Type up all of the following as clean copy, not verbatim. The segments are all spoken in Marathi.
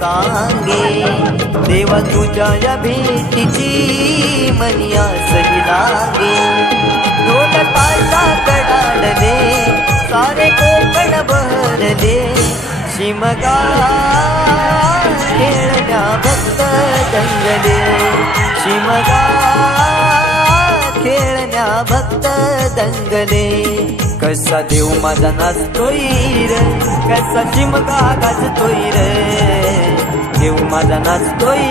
सांगे देवा तुझ्या या भेटीची मनी आसही लागे ढोल ताशा कडाडले सारे कोकण भरले शिमगा खेळण्या भक्त दंगले शिमगा खेळण्या भक्त दंगले कसा देव माझा नाचतोय रे कसा शिमगा गाजतोय रे देव माझा नाचतोय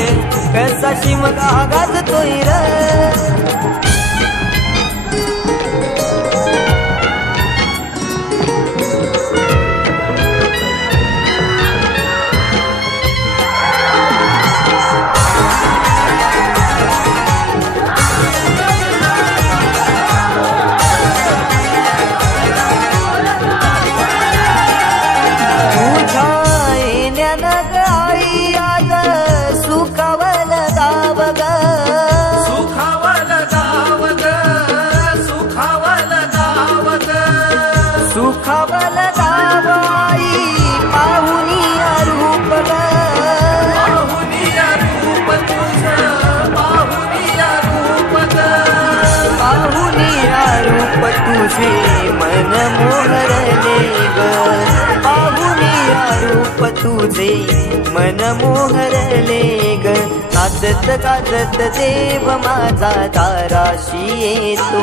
रे कसा शिमगा गाजतोय रे सुखावल गावाई पाहुनिया रूप पाहुनिया रूप तुझं पाहुनिया रूप पाहुनिया रूप तुझे मन मोहरले ग पाहुनिया रूप तुझे मन मोहरले ग नाचत गाजत देव माझा दाराशी येतो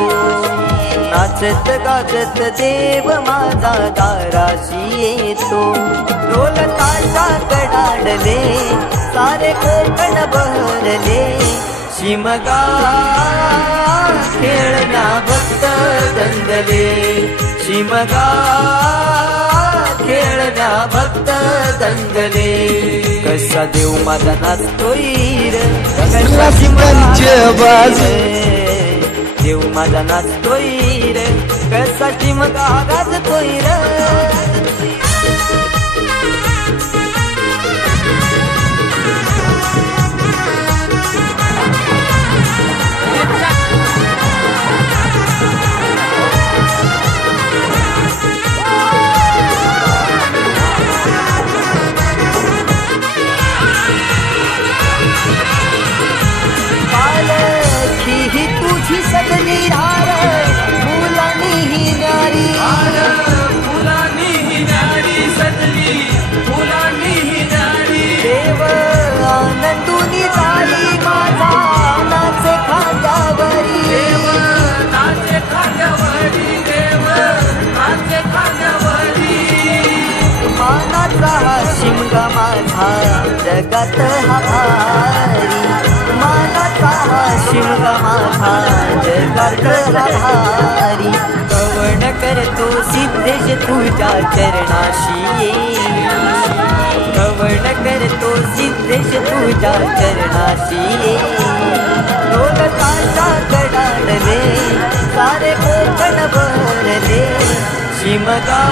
नाचत गाजत देव माझा दाराशी येतो ढोल ताशा कडाडले सारे कोकण बहरले शिमगा खेळण्या भक्त दंगले शिमगा खेळण्या भक्त दंगले कसा देव माझा नाचतोय रे कसा शिमगा देव माझा नाचतोय रे कसा शिमगा गाजतोय रे तुझी सगळी हार फुलांनी ही नारी फुलांनी ही नारी सजली फुलांनी ही नारी देव आनंदुनी झाली माझा नाचे खांद्यावरी देव नाचे खांद्यावरी देव नाचे खांद्यावरी मानाचा हा शिमगा माझा जगात हा भारी मानाचा हा शिमगा माझा जगात हा भारी कवण करतो सिद्धेश तुझ्या चरणाशी कवण करतो सिद्धेश तुझ्या चरणाशी ढोल ताशा कडाडले सारे कोकण भरले शिमगा